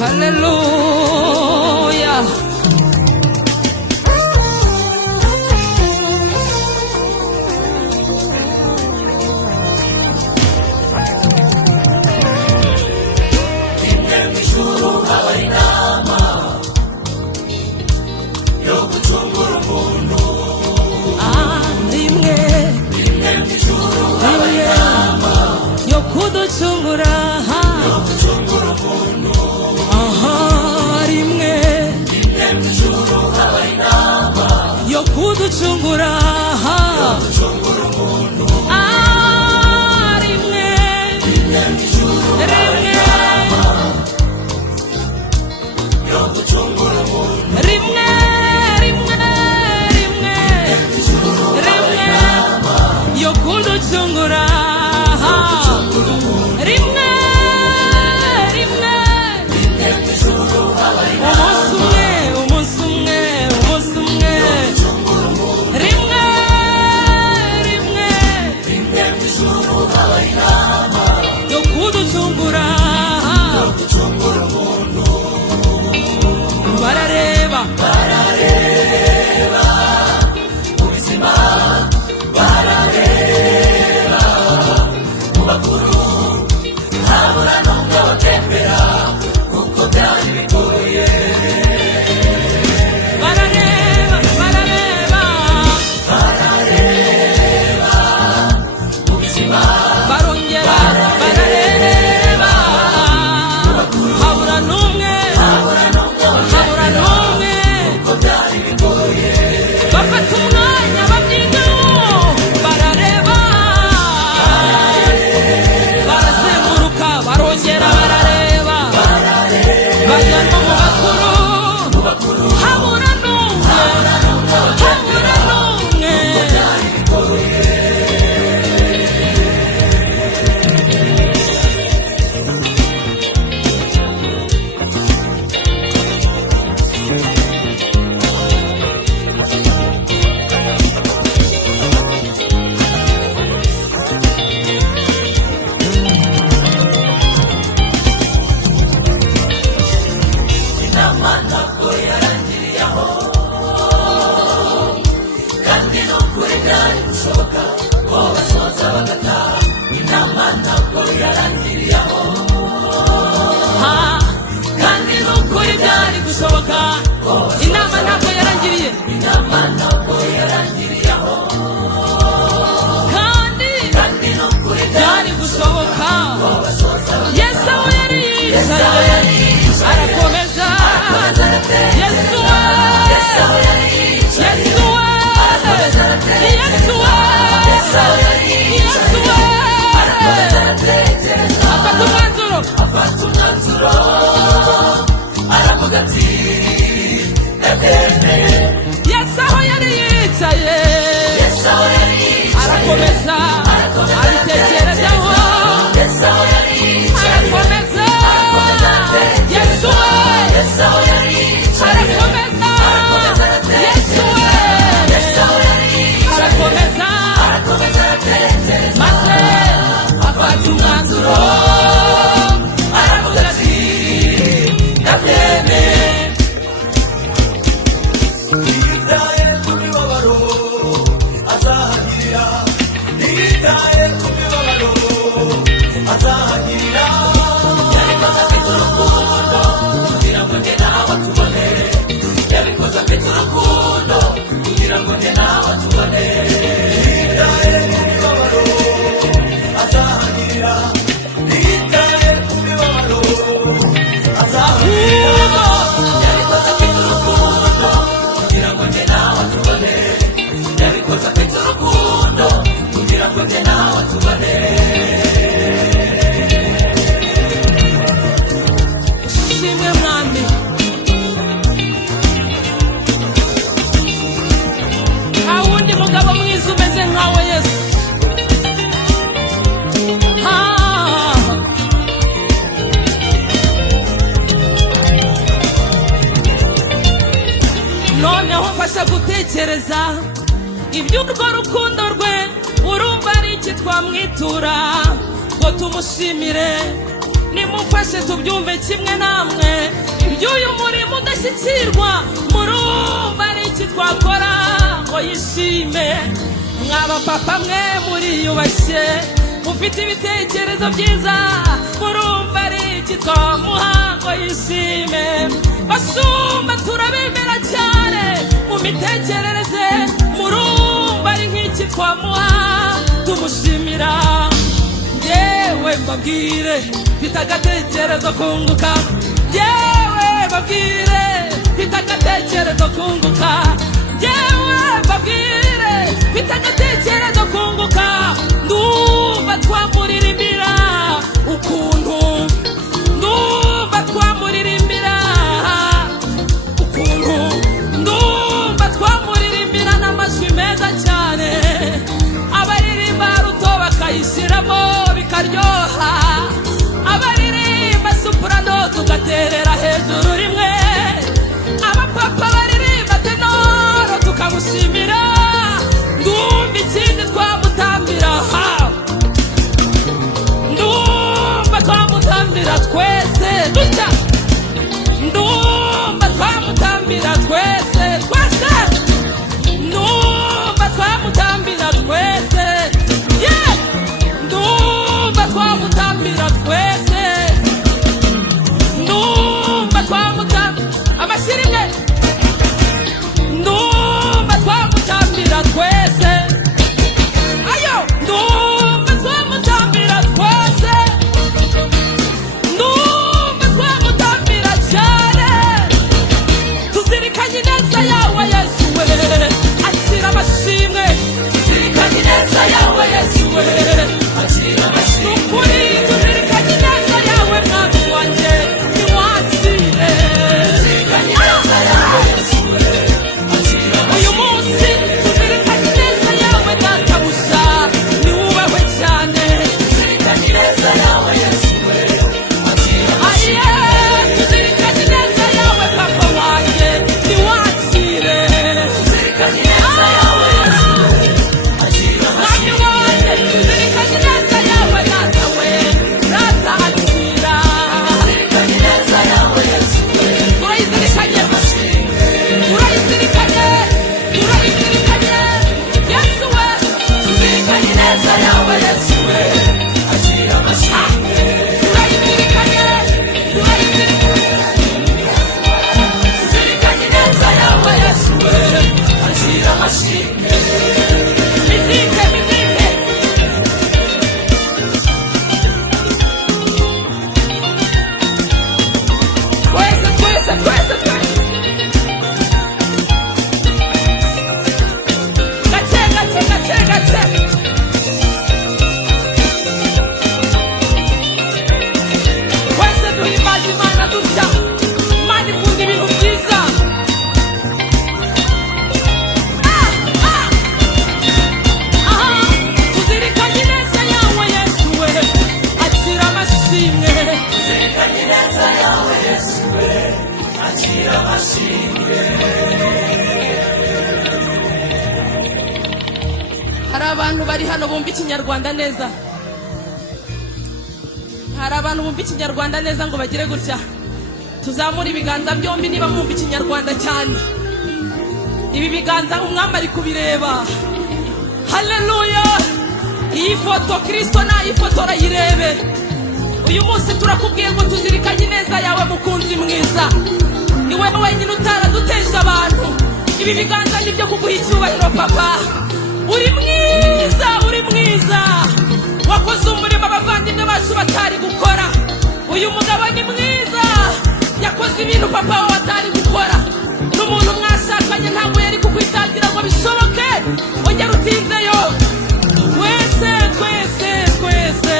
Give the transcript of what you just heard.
Hallelujah. Kuducungura rimwe yo kuducungura rimwe umunsi umwe barareba ubuzima, barareba mu bakuru, habura n'ubwo batembera kuko byari bigoye. Barareba ubuzima, barongera barareba mu bakuru, habura n'umwe kuko byari bigoye. Bafata umwanya babyigaho, barareba barazenguruka, barongera barareba bajya no mu bakuru, habura n'umwe kuko byari bigoye. Kandi nukuri byari gushoboka, inama ntabwo yarangiriye, kandi nukuri byari gushoboka. Yesu aho yari yicaye arakomeza, Yesu afata umwanzuro aravuga ati ndabyemeye. Yesu aho yari yicaye arakomeza abitekerezaho, arakomeza Yesu arakomeza maze afata umwanzuro aravuga ati ndabyemeye. Niyitaye ku mibabaro azahagirira, niyitaye ku mibabaro azahagirira. Yabikoze afite urukundo kugira ngo njye nawe tubone, yabikoze afite urukundo kugira ngo njye nawe tubone. Niyitaye ku mibabaro azahagirira, niyitaye ku mibabaro azahagirira. Yabikoze afite urukundo kugira ngo njye nawe tubone, yabikoze afite urukundo kugira ngo njye nawe tubone. Shimwe mwami, nta wundi mugabo mwiza umeze nkawe Yesu. Noneho mfasha gutekereza iby'urwo rukundo rwe, urumva ari iki twamwitura ngo tumushimire. Nimufashe nimumfashe tubyumve kimwe namwe iby'uyu murimo udashyikirwa murumva ari iki twakora ngo yishime mwaba papa mwe muriyubashye mufite ibitekerezo byiza murumva ari iki twamuha ngo yishime bashumba turabemera cyane mu mitekerereze murumva ari nk'iki twamuha tumushimira yewe mbabwire mfite agatekerezo kunguka yewe mbabwire mfite agatekerezo kunguka yewe mbabwire mfite agatekerezo kunguka ndumva twamuririmbira ukuntu ndumva twamuririmbira ukuntu ndumva twamuririmbira n'amajwi meza cyane abaririmba ruto bakayishyiramo bikaryoha abaririmba soprano tugaterera hejuru rimwe abapapa baririmba tenoro tukamushimira ndumva ikindi twamutambira ndumva twamutambira twese dutya ndumva twamutambira twese twese ndumva twamutambira twese yeah ndumva twamutambira twese ndumva twamutambira amashyirimwe ndumva twamutambira twese ayo ndumva twamutambira twese ndumva twamutambira cyane tuzirikanye ineza yawe Yesu we akira amashimwe tuzirikanye ineza yawe Yesu we akira amashimwe nukuri tuzirikanye ineza yawe mwami wanjye niwakire tuzirikanye ineza yawe Yesu we akira amashimwe uyu munsi tuzirikanye ineza yawe databuja niwubahwe cyane tuzirikanye ineza yawe Yesu we akira amashimwe tuzirikanye ineza yawe papa wanjye niwakire tuzirikanye ineza yawe Yesu we akira amashimwe mwami wanjye tuzirikanye ineza yawe data we data akira tuzirikanye ineza yawe Yesu we turayizirikanye turayizirikanye turayizirikanye Yesu we tuzirikanye ineza yawe Yesu we akira amashimwe turayizirikanye tuzirikanye ineza yawe Yesu we akira amashimwe mizike mizike twese twese twese twese gace gace gace gace twese duhimbaza Imana dutya Imana ikunda ibintu byiza tuzirikanye ineza yawe Yesu we akira amashimwe tuzirikanye ineza yawe Yesu we akira amashimwe hari abantu bari hano bumva ikinyarwanda neza hari abantu bumva ikinyarwanda neza ngo bagire gutya tuzamura ibiganza byombi niba mwumva ikinyarwanda cyane ibi biganza umwami ari kubireba haleluya iyi foto Kristo nayifotora yirebe uyu munsi turakubwiye ngo tuzirikanye ineza yawe mukunzi mwiza ni wowe wenyine utaraduteje abantu ibi biganza nibyo kuguha icyubahiro papa uri mwiza uri mwiza wakoze umurimo abavandimwe bacu batari gukora uyu mugabo ni mwiza yakoze ibintu papa wawe atari gukora n'umuntu mwashakanye ntabwo yari kukwitangira ngo bishoboke ongera utinzeyo twese twese twese